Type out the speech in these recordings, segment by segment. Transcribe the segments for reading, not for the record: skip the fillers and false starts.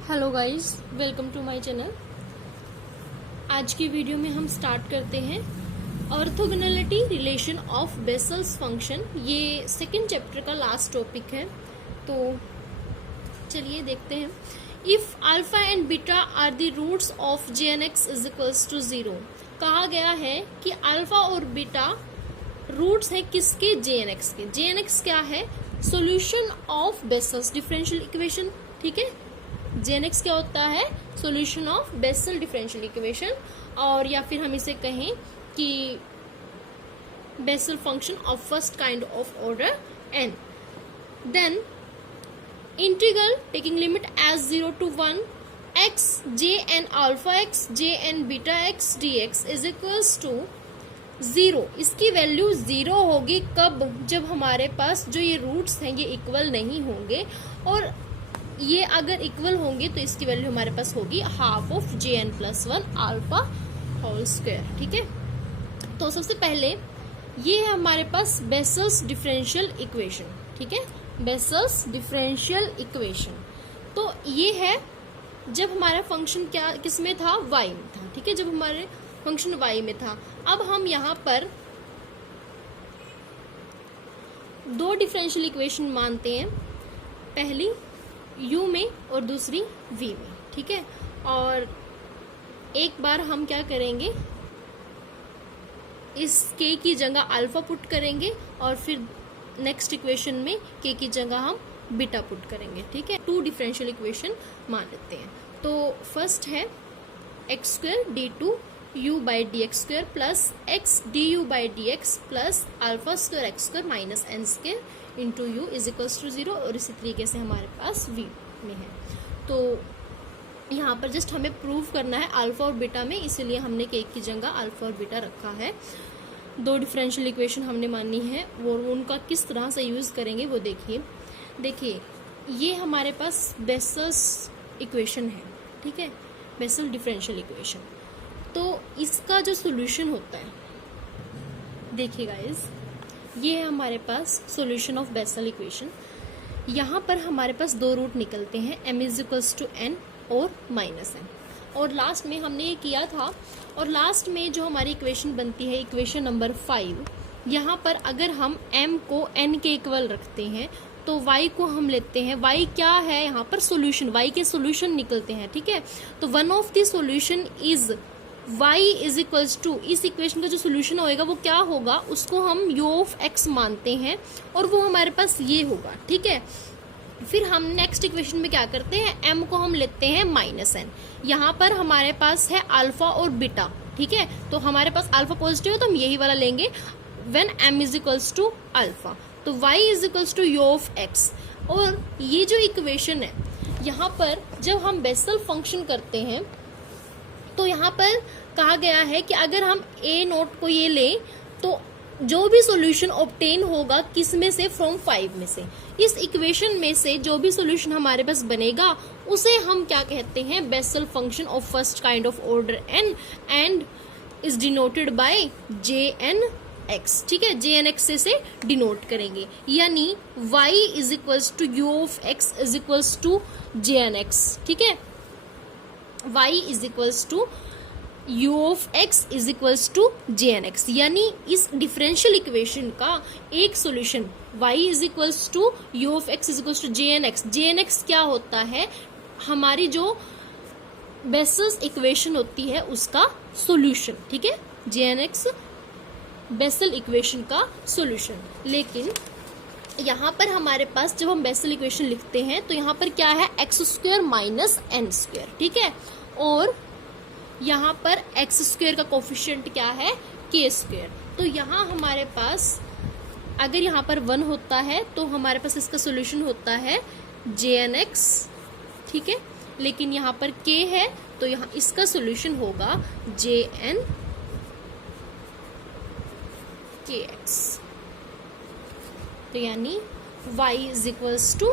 Hello guys, welcome to my channel. आज की video में हम स्टार्ट करते हैं orthogonality relation of Bessel's function. ये सेकंड चैप्टर का लास्ट टॉपिक है, तो चलिए देखते हैं। If alpha and beta are the roots of J N x is equals to 0, कहा गया है कि अल्फा और बीटा रूट्स है किसके? जे एन एक्स के। जे एन एक्स क्या है? Solution of Bessel's differential equation. ठीक है, जेएनएक्स क्या होता है? Solution of Bessel differential equation, और या फिर हम इसे कहें कि Bessel function of first kind of order N. Then integral taking limit as 0 to 1 x j n alpha x j n beta x dx is equals to 0। इसकी value 0 होगी कब? जब हमारे पास जो ये रूट्स हैं ये इक्वल नहीं होंगे, और ये अगर इक्वल होंगे तो इसकी वैल्यू हमारे पास होगी half of J n plus 1 alpha whole square. ठीक है, तो सबसे पहले ये है हमारे पास बेसल्स डिफरेंशियल इक्वेशन। ठीक है, बेसल्स डिफरेंशियल इक्वेशन। तो ये है जब हमारा फंक्शन क्या किस में था? y में था। ठीक है, जब हमारे फंक्शन y में था। अब हम यहाँ पर दो डिफरेंशियल इक्वेशन मानते हैं, पहली u में और दूसरी v में। ठीक है, और एक बार हम क्या करेंगे, इस k की जगह अल्फा पुट करेंगे और फिर नेक्स्ट इक्वेशन में k की जगह हम बीटा पुट करेंगे। ठीक है, टू डिफरेंशियल इक्वेशन मान लेते हैं। तो फर्स्ट है x square d two u by d x square plus x d u by d x plus alpha square x square minus n square into u is equals to 0, और इसी तरीके से हमारे पास v में है। तो यहाँ पर जस्ट हमें प्रूव करना है अल्फा और बीटा में, इसीलिए हमने k की जगह अल्फा और बीटा रखा है। दो डिफरेंशियल इक्वेशन हमने मानी है, वो उनका किस तरह से यूज़ करेंगे वो देखिए ये हमारे पास बेसल्स इक्वेशन है। ठीक है, बेसल डिफरेंशियल इक्वेशन। तो इसका जो सोल्यूशन होता है, देखिए गाइस, ये है हमारे पास सॉल्यूशन ऑफ बेसल इक्वेशन। यहाँ पर हमारे पास दो रूट निकलते हैं, m is equals to n और माइनस n, और लास्ट में हमने ये किया था। और लास्ट में जो हमारी इक्वेशन बनती है, इक्वेशन नंबर 5, यहाँ पर अगर हम m को n के इक्वल रखते हैं तो y को हम लेते हैं, y क्या है यहाँ पर? सॉल्यूशन, y के सॉल्यूशन निकलते हैं। ठीक है, तो one of the solution is y is equals to, इस इक्वेशन का जो सोल्यूशन होएगा वो क्या होगा? उसको हम u ऑफ x मानते हैं, और वो हमारे पास ये होगा। ठीक है, फिर हम नेक्स्ट इक्वेशन में क्या करते हैं, m को हम लेते हैं माइनस n। यहाँ पर हमारे पास है अल्फा और बीटा। ठीक है, तो हमारे पास अल्फा पॉजिटिव है तो हम यही वाला लेंगे, when m is equals to alpha, तो y is equals to u of x। और ये जो इक्वेशन है, यहाँ पर जब हम बेसल फंक्शन करते हैं तो यहाँ पर कहा गया है कि अगर हम a नोट को ये लें तो जो भी सॉल्यूशन ऑब्टेन होगा किस में से? फ्रॉम 5 में से। इस इक्वेशन में से जो भी सॉल्यूशन हमारे पास बनेगा उसे हम क्या कहते हैं? Bessel function of first kind of order n and is denoted by J N x. ठीक है, जे एन एक्स से डिनोट करेंगे, यानी y is equals to u of x is equals to J N x. ठीक है, y is equals to u of x is equals to J N x, यानी इस differential equation का एक solution y is equals to u of x is equals to J N x. J N x क्या होता है? हमारी जो vessels equation होती है उसका सॉल्यूशन। ठीक है, J N x Bessel equation का सॉल्यूशन। लेकिन यहाँ पर हमारे पास जब हम बेसल इक्वेशन लिखते हैं तो यहाँ पर क्या है? X square minus n square. ठीक है, और यहाँ पर एक्स स्क्वायर का कोफिशिएंट क्या है? के स्क्वायर। तो यहाँ हमारे पास अगर यहाँ पर 1 होता है तो हमारे पास इसका सॉल्यूशन होता है जे एन एक्स। ठीक है, लेकिन यहाँ पर के है तो यहाँ इसका सॉल्यूशन होगा जे एन के एक्स। तो यानी y is equals to,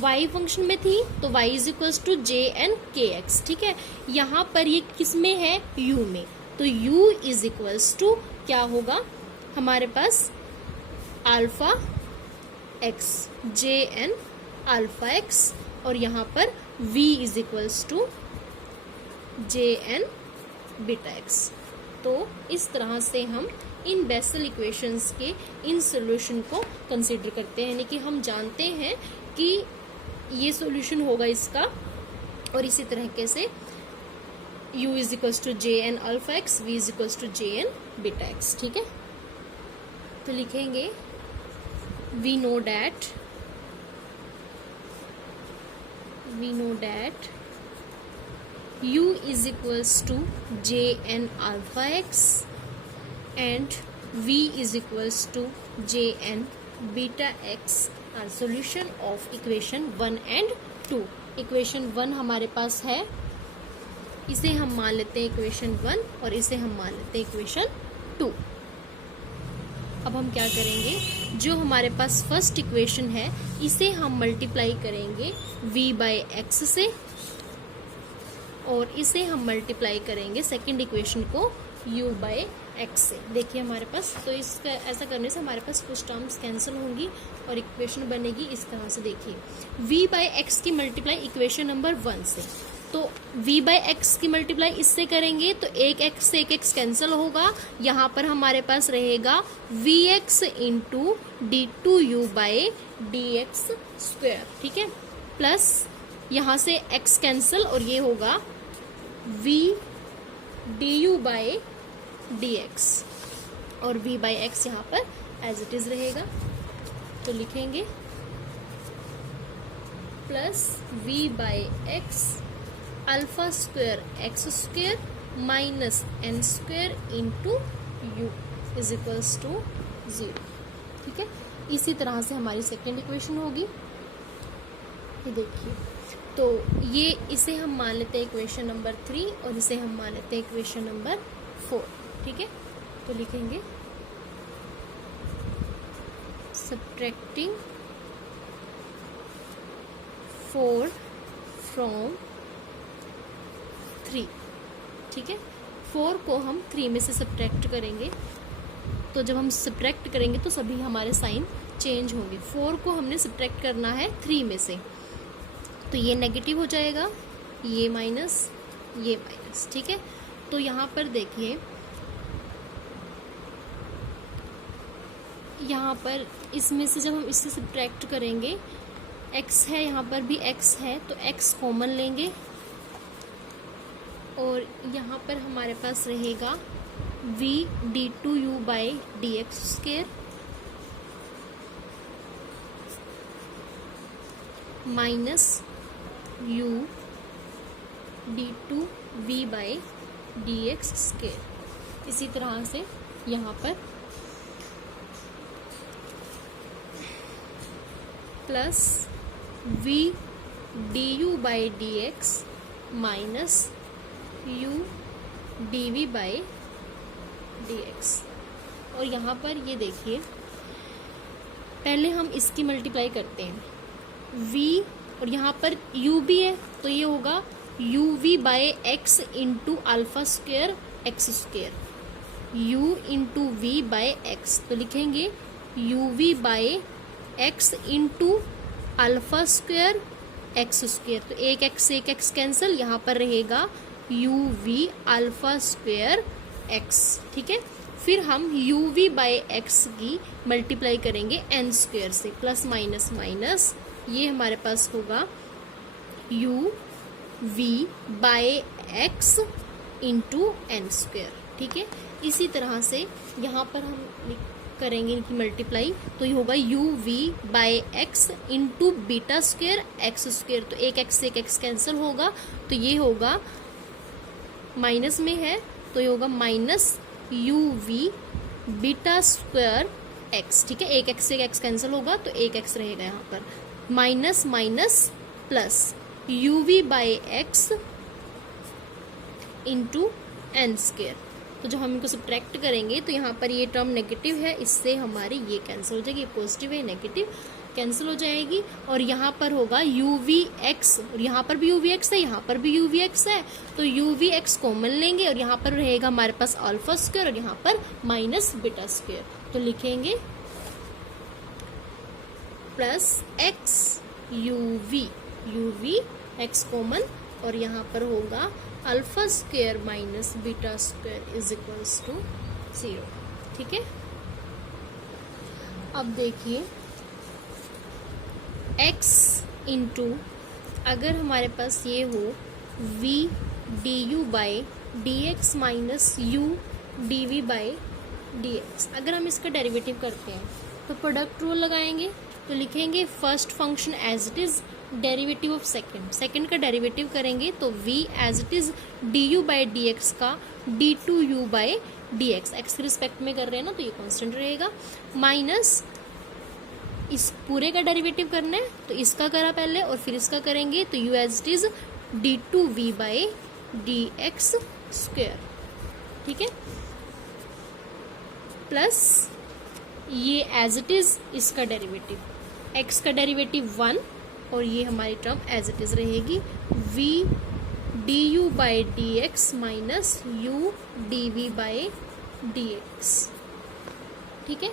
y function में थी तो y is equals to J n k x. ठीक है, यहाँ पर ये किस में है? u में, तो u इज इक्वल्स टू क्या होगा हमारे पास? Alpha x J n alpha x और यहाँ पर v is equals to J n beta x. तो इस तरह से हम इन बेसल इक्वेशंस के इन सॉल्यूशन को कंसीडर करते हैं, यानी कि हम जानते हैं कि ये सॉल्यूशन होगा इसका, और इसी तरीके से u is equals to J n alpha x, v is equals to J n beta x. ठीक है, तो लिखेंगे we know that u is equals to jn alpha x and v is equals to jn beta x are solution of equation 1 and 2। Equation 1 हमारे पास है, इसे हम मान लेते हैं इक्वेशन 1 और इसे हम मान लेते हैं इक्वेशन 2। अब हम क्या करेंगे, जो हमारे पास फर्स्ट इक्वेशन है इसे हम मल्टीप्लाई करेंगे v बाई एक्स से, और इसे हम मल्टीप्लाई करेंगे सेकंड इक्वेशन को u बाई एक्स से। देखिए हमारे पास, तो इसका ऐसा करने से हमारे पास कुछ टर्म्स कैंसिल होंगी और इक्वेशन बनेगी इस तरह से। देखिए v बाई एक्स की मल्टीप्लाई इक्वेशन नंबर 1 से, तो v बाई एक्स की मल्टीप्लाई इससे करेंगे तो एक एक्स से एक एक्स कैंसिल होगा, यहाँ पर हमारे पास रहेगा v x into d two u by d x square. ठीक है, प्लस यहाँ से x कैंसिल और ये होगा v d u by d x, और v बाई एक्स यहाँ पर एज इट इज रहेगा। तो लिखेंगे plus v by x alpha square x square minus n square into u is equals to 0। ठीक है, इसी तरह से हमारी सेकेंड इक्वेशन होगी। ये देखिए, तो ये इसे हम मान लेते हैं इक्वेशन नंबर 3 और इसे हम मान लेते हैं इक्वेशन नंबर 4। ठीक है, तो लिखेंगे सब्ट्रैक्टिंग 4 फ्रॉम 3। ठीक है, 4 को हम 3 में से सब्ट्रैक्ट करेंगे, तो जब हम सब्ट्रैक्ट करेंगे तो सभी हमारे साइन चेंज होंगे। 4 को हमने सब्ट्रैक्ट करना है 3 में से, तो ये नेगेटिव हो जाएगा, ये माइनस, ये माइनस। ठीक है, तो यहाँ पर देखिए, यहाँ पर इसमें से जब हम इससे सब्ट्रैक्ट करेंगे, x है, यहाँ पर भी x है, तो x कॉमन लेंगे और यहाँ पर हमारे पास रहेगा v d two u by d x square minus u d two v by d x square. इसी तरह से यहाँ पर plus v d u by d x minus u d v by d x. और यहाँ पर ये देखिए, पहले हम इसकी मल्टीप्लाई करते हैं v, और यहाँ पर u भी है, तो ये होगा u v by x into alpha square x square, u into v by x. तो लिखेंगे u v by x into alpha square x square, तो एक एक्स से एक एक्स कैंसिल, यहाँ पर रहेगा u v alpha square x. ठीक है, फिर हम u v बाई एक्स की मल्टीप्लाई करेंगे n स्क्वायर से, प्लस माइनस माइनस, ये हमारे पास होगा u v by x into n square. ठीक है, इसी तरह से यहाँ पर हम करेंगे इनकी मल्टीप्लाई, तो ये होगा u v by x into beta square x square, तो एक एक्स से एक एक्स कैंसिल होगा, तो ये होगा माइनस में है, तो ये होगा minus u v beta square x. ठीक है, एक एक्स से एक एक्स कैंसिल होगा, तो एक एक्स रहेगा यहाँ पर, minus minus plus u v by x into n square. तो जब हम इनको सब्ट्रैक्ट करेंगे तो यहाँ पर ये टर्म नेगेटिव है, इससे हमारी ये कैंसिल हो जाएगी, पॉजिटिव है, नेगेटिव कैंसिल हो जाएगी, और यहाँ पर होगा u v x, और यहाँ पर भी u v x है, यहाँ पर भी u v x है, तो u v x कॉमन लेंगे और यहाँ पर रहेगा हमारे पास अल्फा स्क्वायर और यहाँ पर माइनस बीटा स्क्वायर। तो लिखेंगे plus x u v u v x common, और यहाँ पर होगा alpha square minus beta square is equals to 0। ठीक है, अब देखिए x इंटू अगर हमारे पास ये हो v d u by d x minus u d v by d x, अगर हम इसका डेरिवेटिव करते हैं तो प्रोडक्ट रूल लगाएंगे, तो लिखेंगे first function as it is derivative of second का डेरिवेटिव करेंगे तो v as it is d u by d x का d two u by d x, x के रिस्पेक्ट में कर रहे हैं ना तो ये कांस्टेंट रहेगा, माइनस इस पूरे का डेरिवेटिव करना है तो इसका करा पहले और फिर इसका करेंगे तो u as it is d two v by d x square. ठीक है, प्लस ये एज इट इज इसका डेरिवेटिव, x का डेरिवेटिव 1 और ये हमारी टर्म एज इट इज रहेगी v d u by d x minus u d v by d x. ठीक है,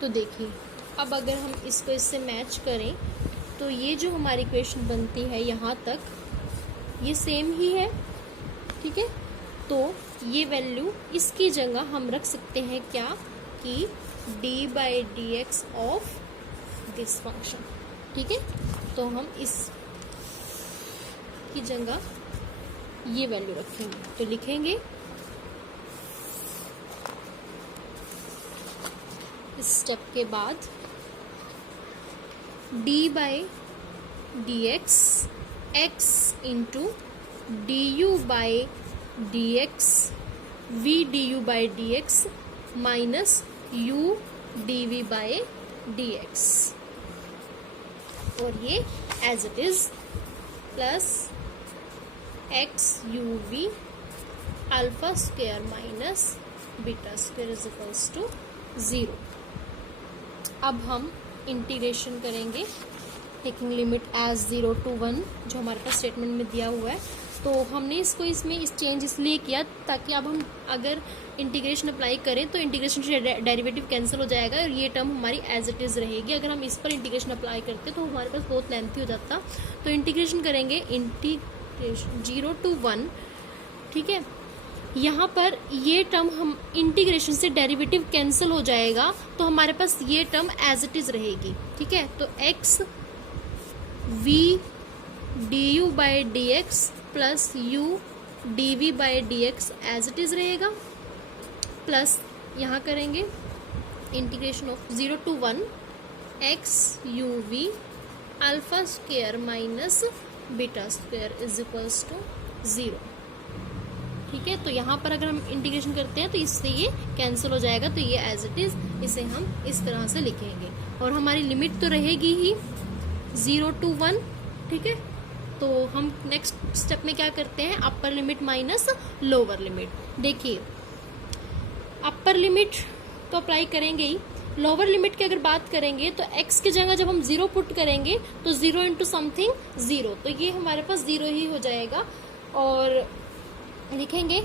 तो देखिए अब अगर हम इसको इससे मैच करें तो ये जो हमारी इक्वेशन बनती है यहाँ तक ये सेम ही है। ठीक है, तो ये वैल्यू इसकी जगह हम रख सकते हैं क्या कि d by d x of this function. ठीक है, तो हम इस की जगह ये वैल्यू रखेंगे तो लिखेंगे इस स्टेप के बाद d by d x x into d u by d x वी d u by d x minus u d v by d x, और ये as it is plus x u v alpha square minus beta square is equals to 0। अब हम integration करेंगे taking limit as 0 to 1 जो हमारे पास statement में दिया हुआ है, तो हमने इसको इसमें इस चेंज इसलिए किया ताकि अब हम अगर इंटीग्रेशन अप्लाई करें तो इंटीग्रेशन से डेरिवेटिव कैंसिल हो जाएगा और ये टर्म हमारी एज इट इज़ रहेगी। अगर हम इस पर इंटीग्रेशन अप्लाई करते तो हमारे पास बहुत लेंथी हो जाता, तो इंटीग्रेशन करेंगे इंटीग्रेशन 0 to 1। ठीक है, यहाँ पर ये टर्म हम इंटीग्रेशन से डेरिवेटिव कैंसिल हो जाएगा तो हमारे पास ये टर्म एज इट इज़ रहेगी। ठीक है, तो x v d u by d x plus u d v by d x as it is रहेगा, प्लस यहाँ करेंगे integration of 0 to 1 x u v alpha square minus beta square is equals to 0। ठीक है, तो यहाँ पर अगर हम इंटीग्रेशन करते हैं तो इससे ये कैंसिल हो जाएगा, तो ये एज इट इज़ इसे हम इस तरह से लिखेंगे और हमारी लिमिट तो रहेगी ही 0 to 1। ठीक है, तो हम नेक्स्ट स्टेप में क्या करते हैं, upper limit minus lower limit. देखिए अपर लिमिट तो अप्लाई करेंगे ही, लोअर लिमिट की अगर बात करेंगे तो x की जगह जब हम 0 पुट करेंगे तो 0 इंटू समथिंग 0, तो ये हमारे पास 0 ही हो जाएगा। और लिखेंगे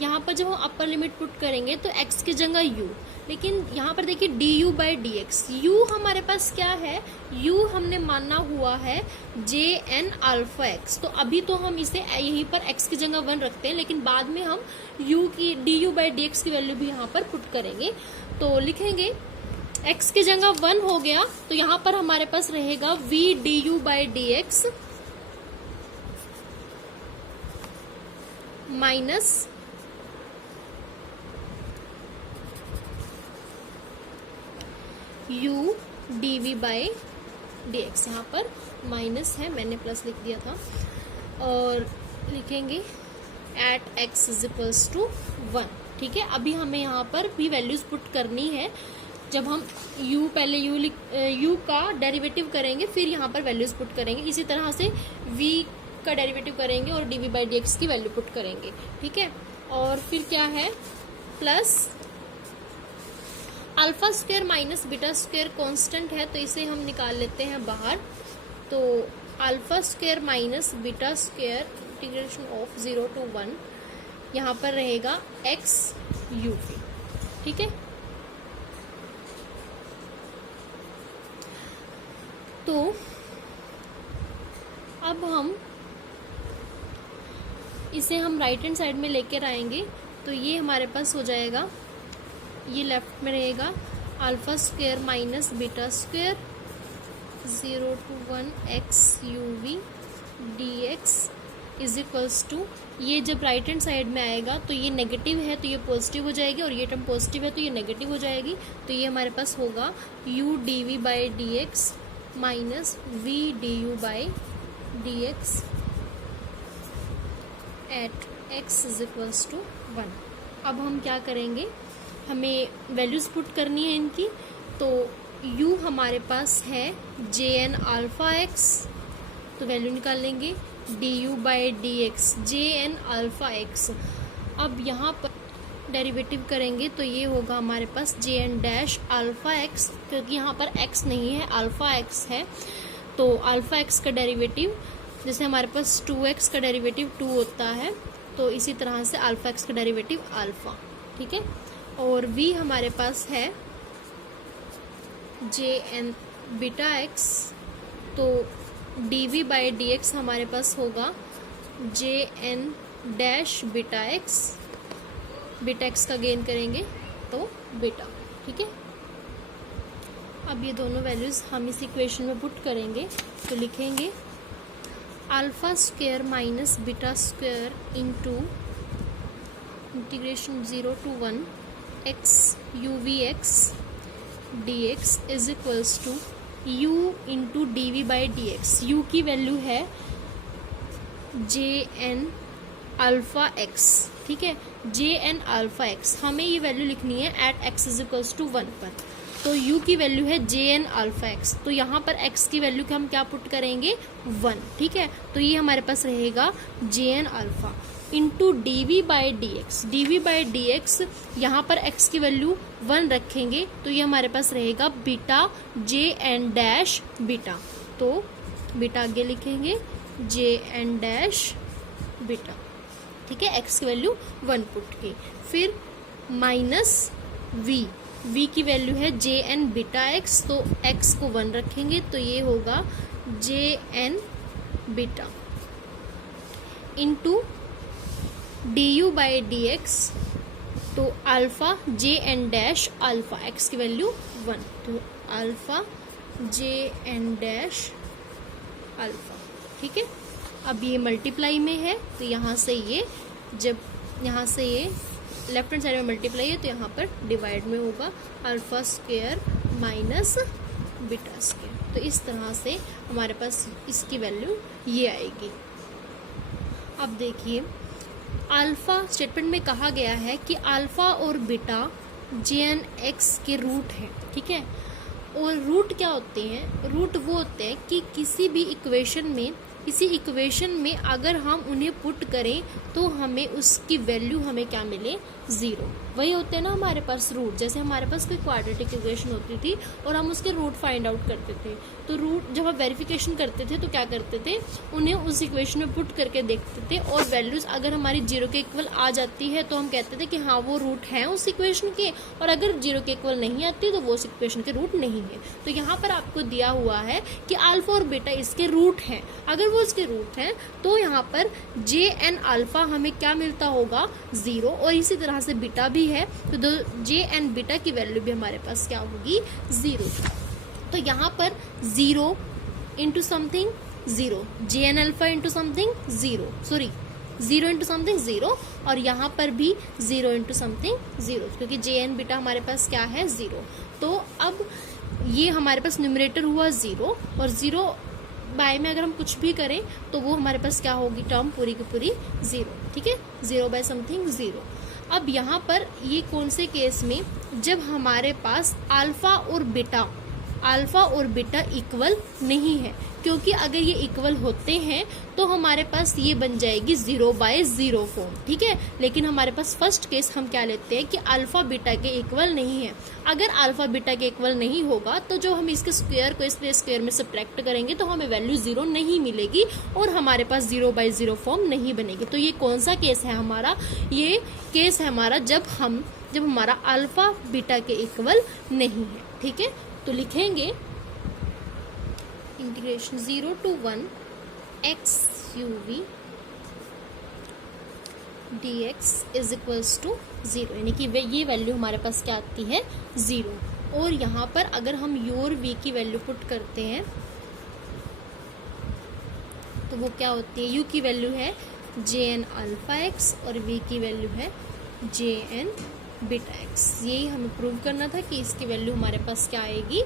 यहाँ पर जब हम अपर लिमिट पुट करेंगे तो x की जगह u, लेकिन यहाँ पर देखिए D u by d x, you हमारे पास क्या है, u हमने माना हुआ है जे एन अल्फा एक्स, तो अभी तो हम इसे यहीं पर x की जगह 1 रखते हैं, लेकिन बाद में हम u की D u by d x की वैल्यू भी यहाँ पर पुट करेंगे। तो लिखेंगे x की जगह 1 हो गया तो यहाँ पर हमारे पास रहेगा v d u by d x minus u d v by d x, यहाँ पर माइनस है मैंने प्लस लिख दिया था, और लिखेंगे at x is equals to 1। ठीक है, अभी हमें यहाँ पर भी वैल्यूज पुट करनी है, जब हम u पहले u का डेरिवेटिव करेंगे फिर यहाँ पर वैल्यूज पुट करेंगे, इसी तरह से v का डेरिवेटिव करेंगे और dv बाई डी एक्स की वैल्यू पुट करेंगे। ठीक है, और फिर क्या है plus alpha square minus beta square constant है तो इसे हम निकाल लेते हैं बाहर, तो alpha square minus beta square integration of 0 to 1 यहाँ पर रहेगा x u v। ठीक है, तो अब हम इसे हम राइट हैंड साइड में लेकर आएंगे तो ये हमारे पास हो जाएगा, ये लेफ्ट में रहेगा alpha square minus beta square 0 to 1 x uv dx is equals to, ये जब राइट हैंड साइड में आएगा तो ये नेगेटिव है तो ये पॉजिटिव हो जाएगी, और ये टर्म पॉजिटिव है तो ये नेगेटिव हो जाएगी। तो ये हमारे पास होगा u dv by d x minus v du by d x at x is equals to 1। अब हम क्या करेंगे, हमें वैल्यूज पुट करनी है इनकी। तो u हमारे पास है jn अल्फा x, तो वैल्यू निकाल लेंगे du by d x jn alpha x। अब यहाँ पर डेरिवेटिव करेंगे तो ये होगा हमारे पास jn डैश अल्फा x, क्योंकि यहाँ पर x नहीं है अल्फा x है, तो अल्फा x का डेरिवेटिव, जैसे हमारे पास 2x का डेरिवेटिव 2 होता है, तो इसी तरह से अल्फा x का डेरिवेटिव अल्फा, ठीक है। और v हमारे पास है jn बीटा x, तो dv बाई डी एक्स हमारे पास होगा jn dash beta x, beta x का गेन करेंगे तो बीटा, ठीक है। अब ये दोनों वैल्यूज हम इस इक्वेशन में पुट करेंगे तो लिखेंगे alpha square minus beta square into integration 0 to 1 x uvx dx is equals to u into d v by d x. u की वैल्यू है jn अल्फा x, ठीक है, jn अल्फा x, हमें ये वैल्यू लिखनी है at x is equals to 1 पर। तो u की वैल्यू है jn अल्फा x, तो यहाँ पर x की वैल्यू को हम क्या पुट करेंगे 1, ठीक है। तो ये हमारे पास रहेगा jn alpha into d v by d x, d v by d x, यहाँ पर x की वैल्यू 1 रखेंगे तो ये हमारे पास रहेगा बीटा jn डैश बीटा, तो बीटा आगे लिखेंगे jn डैश बीटा, ठीक है, x की वैल्यू 1 पुट की। फिर माइनस v की वैल्यू है jn बीटा x, तो x को 1 रखेंगे तो ये होगा jn beta into du by d x, तो alpha jn dash alpha, x की वैल्यू 1, तो अल्फा jn डैश अल्फा, ठीक है। अब ये मल्टीप्लाई में है तो यहाँ से ये, जब यहाँ से ये लेफ्ट हैंड साइड में मल्टीप्लाई है तो यहाँ पर डिवाइड में होगा alpha square minus beta square. तो इस तरह से हमारे पास इसकी वैल्यू ये आएगी। अब देखिए अल्फा स्टेटमेंट में कहा गया है कि अल्फा और बीटा jn x के रूट है, ठीक है। और रूट क्या होते हैं, रूट वो होते हैं कि किसी भी इक्वेशन में अगर हम उन्हें पुट करें तो हमें उसकी वैल्यू हमें क्या मिले 0, वही होते हैं ना हमारे पास रूट। जैसे हमारे पास कोई क्वाड्रेटिक इक्वेशन होती थी और हम उसके रूट फाइंड आउट करते थे, तो रूट जब हम वेरिफिकेशन करते थे तो क्या करते थे, उन्हें उस इक्वेशन में पुट करके देखते थे, और वैल्यूज अगर हमारी 0 के इक्वल आ जाती है तो हम कहते थे कि हाँ वो रूट है उस इक्वेशन के, और अगर 0 के इक्वल नहीं आती तो वो उस इक्वेशन के रूट नहीं है। तो यहाँ पर आपको दिया हुआ है कि अल्फा और बीटा इसके रूट हैं, अगर वो इसके रूट हैं तो यहाँ पर jn अल्फा हमें क्या मिलता होगा 0, और इसी तरह से बीटा भी है तो jn बीटा की वैल्यू भी हमारे पास क्या होगी 0। तो यहाँ पर 0 into something 0, jn alpha into something 0, sorry 0 into something 0, और यहाँ पर भी 0 इंटू समथिंग 0, क्योंकि jn बीटा हमारे पास क्या है 0। तो अब ये हमारे पास न्यूमरेटर हुआ 0, और 0 बाय में अगर हम कुछ भी करें तो वो हमारे पास क्या होगी, टर्म पूरी की पूरी 0, ठीक है, 0 बाय समथिंग 0। अब यहाँ पर ये कौन से केस में, जब हमारे पास अल्फा और बीटा इक्वल नहीं है, क्योंकि अगर ये इक्वल होते हैं तो हमारे पास ये बन जाएगी 0 बाय 0 फॉर्म, ठीक है। लेकिन हमारे पास फर्स्ट केस हम क्या लेते हैं कि अल्फा बीटा के इक्वल नहीं है। अगर अल्फा बीटा के इक्वल नहीं होगा तो जो हम इसके स्क्वायर को इसके स्क्वायर में सब्ट्रैक्ट करेंगे तो हमें वैल्यू 0 नहीं मिलेगी और हमारे पास 0 बाय 0 फॉर्म नहीं बनेगी। तो ये कौन सा केस है हमारा, ये केस है हमारा जब हमारा अल्फा बीटा के इक्वल नहीं है, ठीक है। तो लिखेंगे integration 0 to 1 x u v d x is equals to 0, यानी कि ये वैल्यू हमारे पास क्या आती है 0। और यहाँ पर अगर हम u और v की वैल्यू पुट करते हैं तो वो क्या होती है, u की वैल्यू है jn अल्फा x और v की वैल्यू है jn बीटा x। यही हमें प्रूव करना था कि इसकी वैल्यू हमारे पास क्या आएगी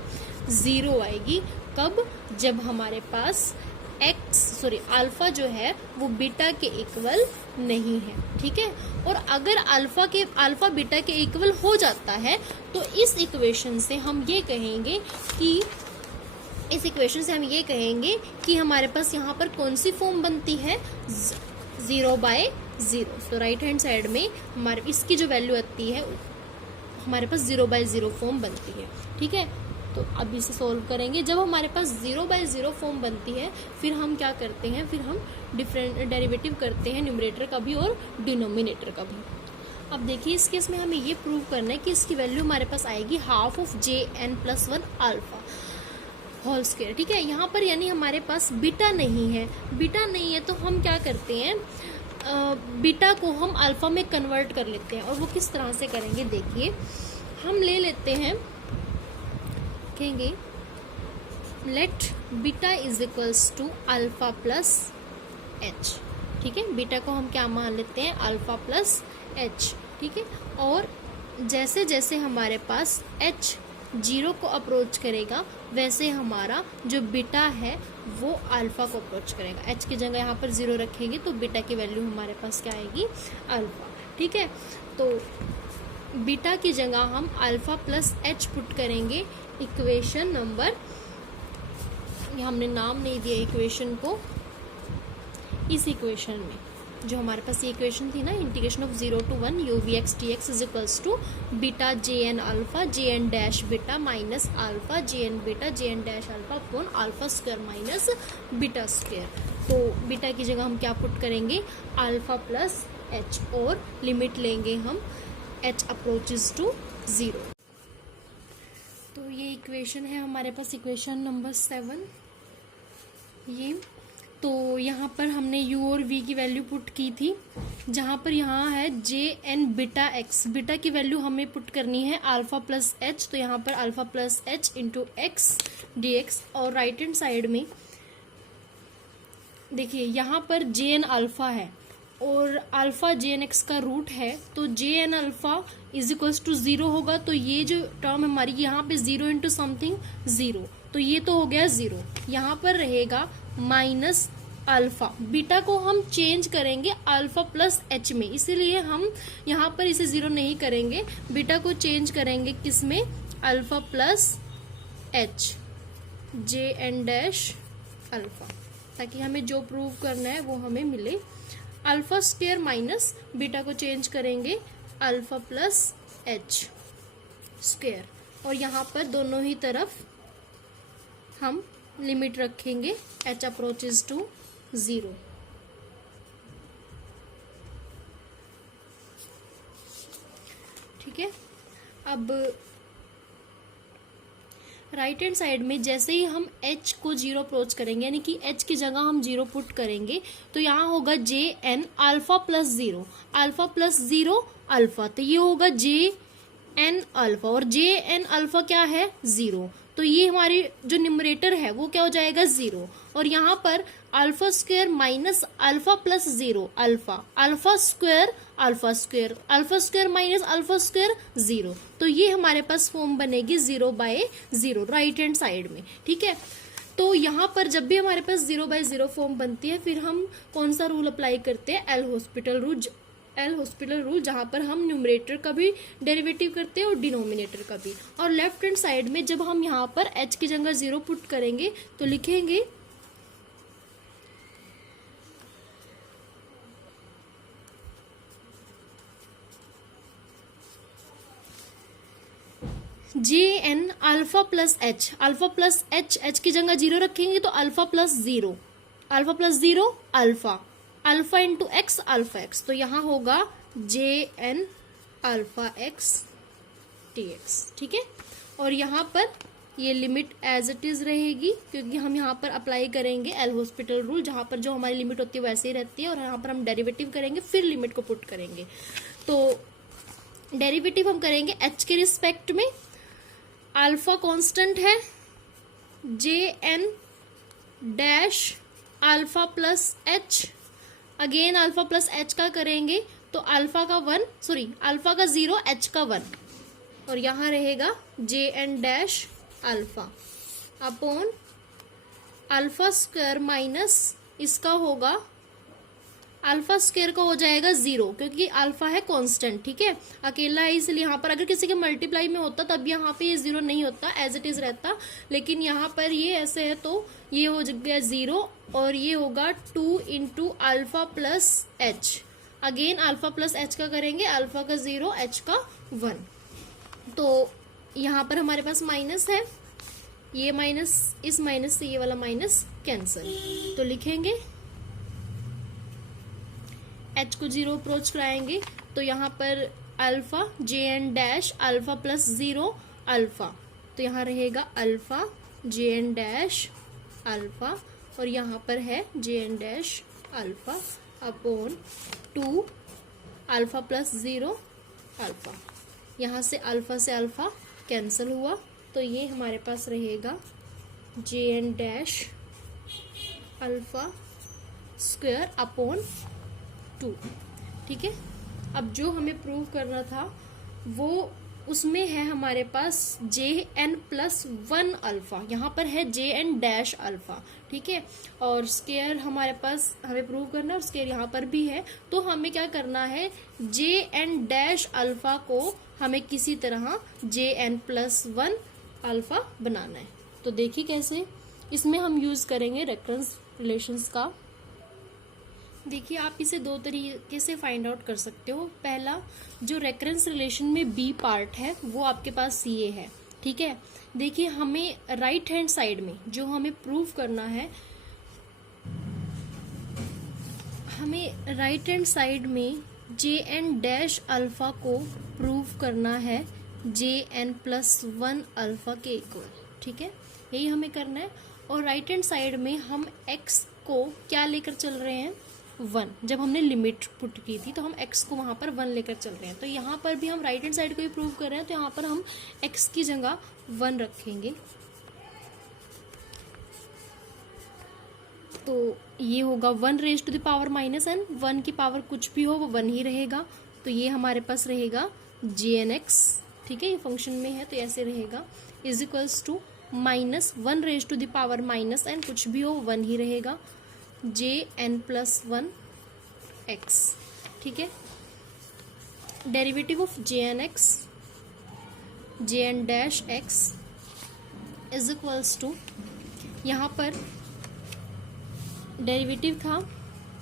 0 आएगी। कब? जब हमारे पास अल्फा जो है वो बीटा के इक्वल नहीं है, ठीक है। और अगर अल्फा बीटा के इक्वल हो जाता है तो इस इक्वेशन से हम ये कहेंगे कि हमारे पास यहाँ पर कौन सी फॉर्म बनती है 0/0। तो राइट हैंड साइड में हमारे इसकी जो वैल्यू आती है हमारे पास 0/0 फॉर्म बनती है, ठीक है। तो अब इसे सॉल्व करेंगे। जब हमारे पास 0/0 फॉर्म बनती है फिर हम क्या करते हैं, फिर हम डिफरेंट डेरिवेटिव करते हैं न्यूमरेटर का भी और डिनोमिनेटर का भी। अब देखिए इस केस में हमें ये प्रूव करना है कि इसकी वैल्यू हमारे पास आएगी half of jn+1 alpha whole square, ठीक है। यहाँ पर यानी हमारे पास बीटा नहीं है तो हम क्या करते हैं, बीटा को हम अल्फा में कन्वर्ट कर लेते हैं। और वो किस तरह से करेंगे, देखिए हम ले लेते हैं, कहेंगे let beta is equals to alpha plus h, ठीक है। बीटा को हम क्या मान लेते हैं, अल्फा प्लस एच, ठीक है। और जैसे जैसे हमारे पास एच 0 को अप्रोच करेगा वैसे हमारा जो बीटा है वो अल्फा को अप्रोच करेगा। एच की जगह यहाँ पर 0 रखेंगे तो बीटा की वैल्यू हमारे पास क्या आएगी, अल्फा, ठीक है। तो बीटा की जगह हम अल्फा प्लस एच पुट करेंगे इक्वेशन नंबर, हमने नाम नहीं दिया इक्वेशन को, इस इक्वेशन में जो हमारे पास ये इक्वेशन थी ना, integration of 0 to 1 u v x dx is equals to beta jn alpha jn dash beta minus alpha jn beta jn dash alpha upon alpha square minus beta square. तो beta की जगह हम क्या put करेंगे, alpha plus h, और limit लेंगे हम h approaches to 0। तो ये इक्वेशन है हमारे पास, इक्वेशन नंबर 7 ये। तो यहाँ पर हमने u और v की वैल्यू पुट की थी, जहाँ पर यहाँ है jn बीटा x, बीटा की वैल्यू हमें पुट करनी है अल्फा प्लस एच। तो यहाँ पर alpha plus H into x D x. और राइट हैंड साइड में देखिए यहाँ पर jn अल्फा है और अल्फा jn(x) का रूट है, तो jn alpha is equals to 0 होगा। तो ये जो टर्म हमारी यहाँ पे 0 इंटू समथिंग 0, तो ये तो हो गया 0। यहाँ पर रहेगा माइनस अल्फा, बीटा को हम चेंज करेंगे अल्फा प्लस एच में, इसीलिए हम यहाँ पर इसे 0 नहीं करेंगे, बीटा को चेंज करेंगे किस में, alpha plus H jn dash alpha, ताकि हमें जो प्रूव करना है वो हमें मिले। अल्फा स्क्वायर माइनस बीटा को चेंज करेंगे अल्फा प्लस एच स्क्वायर, और यहाँ पर दोनों ही तरफ हम लिमिट रखेंगे h अप्रोचेस टू 0। ठीक है। अब राइट हैंड साइड में जैसे ही हम h को 0 अप्रोच करेंगे, यानी कि h की जगह हम 0 पुट करेंगे, तो यहाँ होगा jn alpha plus 0, alpha plus 0 alpha, तो ये होगा jn अल्फा, और jn अल्फा क्या है 0, तो ये हमारी जो न्यूमरेटर है वो क्या हो जाएगा 0। और यहाँ पर alpha square minus alpha plus 0 alpha, alpha square alpha square, alpha square minus alpha square 0, तो ये हमारे पास फॉर्म बनेगी 0/0 राइट हैंड साइड में। ठीक है। तो यहाँ पर जब भी हमारे पास 0/0 फॉर्म बनती है फिर हम कौन सा रूल अप्लाई करते हैं, एल हॉस्पिटल रूल, जहाँ पर हम न्यूमरेटर का भी डेरिवेटिव करते हैं और डिनोमिनेटर का भी। और लेफ्ट हैंड साइड में जब हम यहाँ पर h की जगह 0 पुट करेंगे तो लिखेंगे jn alpha plus H, alpha plus H की जगह 0 रखेंगे तो alpha plus 0, alpha plus 0 alpha, alpha into x alpha x, तो यहाँ होगा jn अल्फा एक्स dx। ठीक है। और यहाँ पर ये लिमिट एज इट इज रहेगी, क्योंकि हम यहाँ पर अप्लाई करेंगे एल हॉस्पिटल रूल, जहाँ पर जो हमारी लिमिट होती है वैसे ही रहती है, और यहाँ पर हम डेरिवेटिव करेंगे फिर लिमिट को पुट करेंगे। तो डेरिवेटिव हम करेंगे एच के रिस्पेक्ट में। अल्फा कांस्टेंट है, J n dash alpha plus h, again alpha plus h का करेंगे तो अल्फा का 0 एच का 1, और यहां रहेगा J n dash alpha upon alpha square minus इसका होगा अल्फा स्क्वायर का हो जाएगा 0, क्योंकि अल्फा है कांस्टेंट, ठीक है, अकेला है, इसलिए यहाँ पर अगर किसी के मल्टीप्लाई में होता तब यहाँ पे ये 0 नहीं होता, एज इट इज रहता, लेकिन यहाँ पर ये ऐसे है तो ये हो गया 0, और ये होगा 2 into alpha plus h, again alpha plus h का करेंगे, अल्फा का 0 एच का 1, तो यहाँ पर हमारे पास माइनस है, ये माइनस, इस माइनस से ये वाला माइनस कैंसिल, तो लिखेंगे एच को 0 अप्रोच कराएंगे तो यहाँ पर alpha J n dash alpha plus 0 alpha, तो यहाँ रहेगा alpha J n dash alpha, और यहाँ पर है J n dash alpha upon 2 alpha plus 0 alpha, यहाँ से अल्फा कैंसिल हुआ, तो ये हमारे पास रहेगा J n dash alpha square upon 2, ठीक है। अब जो हमें प्रूव करना था वो उसमें है हमारे पास जे एन प्लस 1 अल्फा, यहाँ पर है जे एन डैश अल्फा, ठीक है, और स्केयर हमारे पास हमें प्रूव करना है, और स्केयर यहाँ पर भी है, तो हमें क्या करना है, जे एन डैश अल्फा को हमें किसी तरह जे एन प्लस 1 अल्फा बनाना है। तो देखिए कैसे, इसमें हम यूज करेंगे रेकरेंस रिलेशंस का। देखिए आप इसे दो तरीके से फाइंड आउट कर सकते हो। पहला, जो रेकरेंस रिलेशन में बी पार्ट है वो आपके पास सी ए है, ठीक है। देखिए हमें राइट हैंड साइड में जो हमें प्रूव करना है, हमें राइट हैंड साइड में जे एन डैश अल्फा को प्रूव करना है जे एन प्लस 1 अल्फा के इक्वल, ठीक है, यही हमें करना है। और राइट हैंड साइड में हम एक्स को क्या लेकर चल रहे हैं, 1, जब हमने लिमिट पुट की थी तो हम x को वहां पर 1 लेकर चल रहे हैं, तो यहाँ पर भी हम राइट हैंड साइड को ही प्रूव कर रहे हैं, तो यहाँ पर हम x की जगह 1 रखेंगे, तो ये होगा 1 raise to the power minus n, 1 की पावर कुछ भी हो वो 1 ही रहेगा, तो ये हमारे पास रहेगा gn(x), ठीक है, ये फंक्शन में है तो ऐसे रहेगा, is equals to minus 1 raise to the power minus n, कुछ भी हो 1 ही रहेगा, जे एन प्लस 1 एक्स, ठीक है। Derivative of J N x, J n dash x is equals to, यहाँ पर डेरिवेटिव था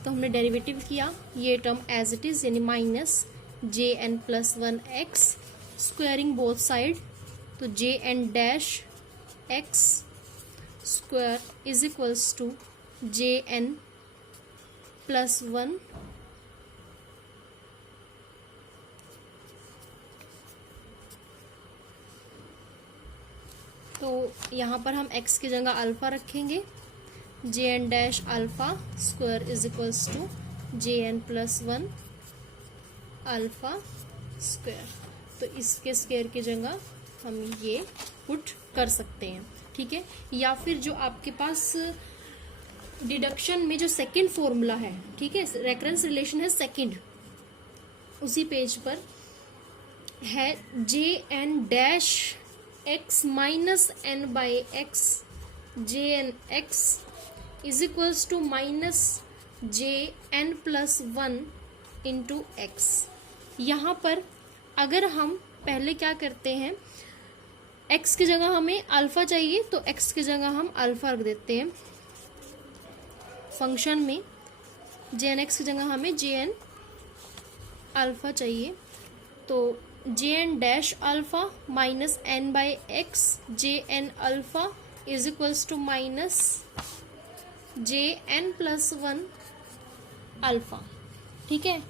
तो हमने डेरिवेटिव किया, ये टर्म एज इट इज यानी minus J n plus 1 x, squaring both side, तो J n dash x square is equals to J n plus 1 तो यहाँ पर हम x की जगह अल्फा रखेंगे, J n dash alpha square is equals to J n plus 1 alpha square, तो इसके स्क्वायर की जगह हम ये पुट कर सकते हैं, ठीक है। या फिर जो आपके पास डिडक्शन में जो सेकंड फॉर्मूला है, ठीक है, रेकरेंस रिलेशन है सेकंड, उसी पेज पर है J n dash x minus n by x J N x is equals to minus J n plus 1 into x. यहाँ पर अगर हम पहले क्या करते हैं, x की जगह हमें अल्फा चाहिए तो x की जगह हम अल्फा रख देते हैं, फंक्शन में जे एन एक्स की जगह हमें जे एन अल्फा चाहिए, तो J n dash alpha minus n by x J n alpha is equals to minus J n plus 1 alpha, ठीक है।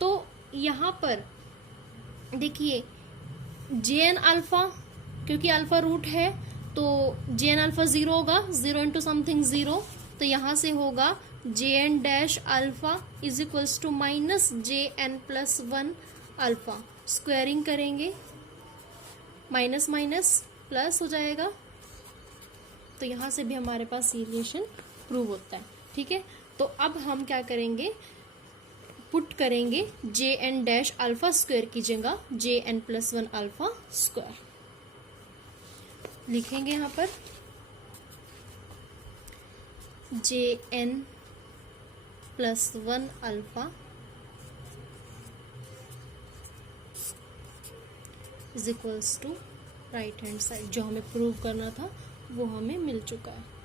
तो यहाँ पर देखिए जे एन अल्फा, क्योंकि अल्फा रूट है तो जे एन अल्फा 0 होगा, 0 इंटू समथिंग 0, तो यहाँ से होगा J n dash alpha is equals to minus J n plus 1 alpha. Squaring करेंगे, माइनस माइनस प्लस हो जाएगा, तो यहाँ से भी हमारे पास ये रिलेशन प्रूव होता है। ठीक है, तो अब हम क्या करेंगे, पुट करेंगे J n dash alpha square की जगह J n plus 1 alpha square लिखेंगे। यहाँ पर J n plus 1 alpha is equals to right hand side, जो हमें प्रूव करना था वो हमें मिल चुका है।